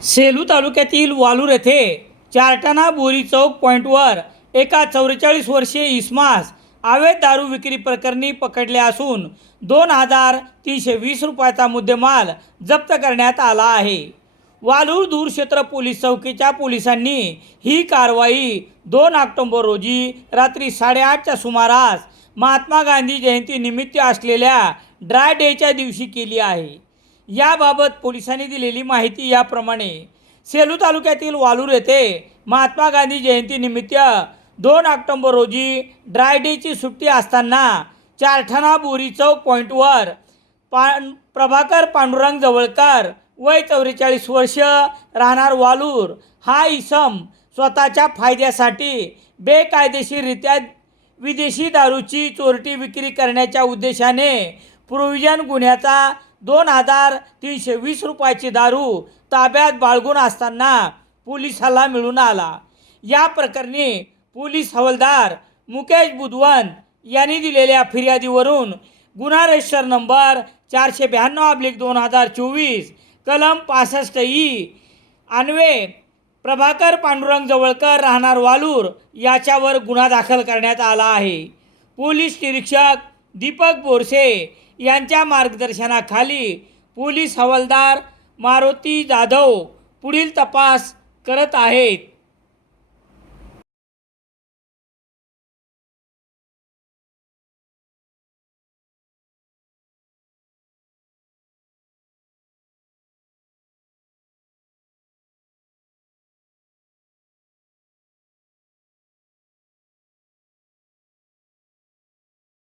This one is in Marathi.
सेलू तालुक्यातील वालूर येथे चारटाणा बोरी चौक पॉईंटवर एका चौवेचाळीस वर्षीय इस्मास अवैध दारू विक्री प्रकरणी पकडले असून दोन हजार तीनशे वीस रुपयाचा मुद्देमाल जप्त करण्यात आला आहे. वालूर दूरक्षेत्र पोलीस चौकीच्या पोलिसांनी ही कारवाई दोन ऑक्टोंबर रोजी रात्री साडेआठच्या सुमारास महात्मा गांधी जयंतीनिमित्त असलेल्या ड्राय डेच्या दिवशी केली आहे. याबाबत पोलिसांनी दिलेली माहिती याप्रमाणे सेलू तालुक्यातील वालूर येथे महात्मा गांधी जयंतीनिमित्त दोन ऑक्टोंबर रोजी ड्राय डेची सुट्टी असताना चारठाणा बोरी चौक पॉईंटवर पा प्रभाकर पांडुरंग जवळकर वय चौवेचाळीस वर्ष राहणार वालूर. हा इसम स्वतःच्या फायद्यासाठी बेकायदेशीररित्या विदेशी दारूची चोरटी विक्री करण्याच्या उद्देशाने प्रोव्हिजन गुन्ह्याचा दोन हजार तीनशे वीस रुपयाची दारू ताब्यात बाळगून असताना पोलिसाला मिळून आला. या प्रकरणी पोलीस हवालदार मुकेश बुधवंत यांनी दिलेल्या फिर्यादीवरून गुन्हा रजिस्टर नंबर चारशे ब्याण्णव अब्लिक दोन हजार चोवीस कलम पासष्ट ई अन्वे प्रभाकर पांडुरंग जवळकर राहणार वालूर याच्यावर गुन्हा दाखल करण्यात आला आहे. पोलीस निरीक्षक दीपक बोरसे यांच्या मार्गदर्शनाखाली पोलीस हवालदार मारुती जाधव पुढील तपास करत आहेत.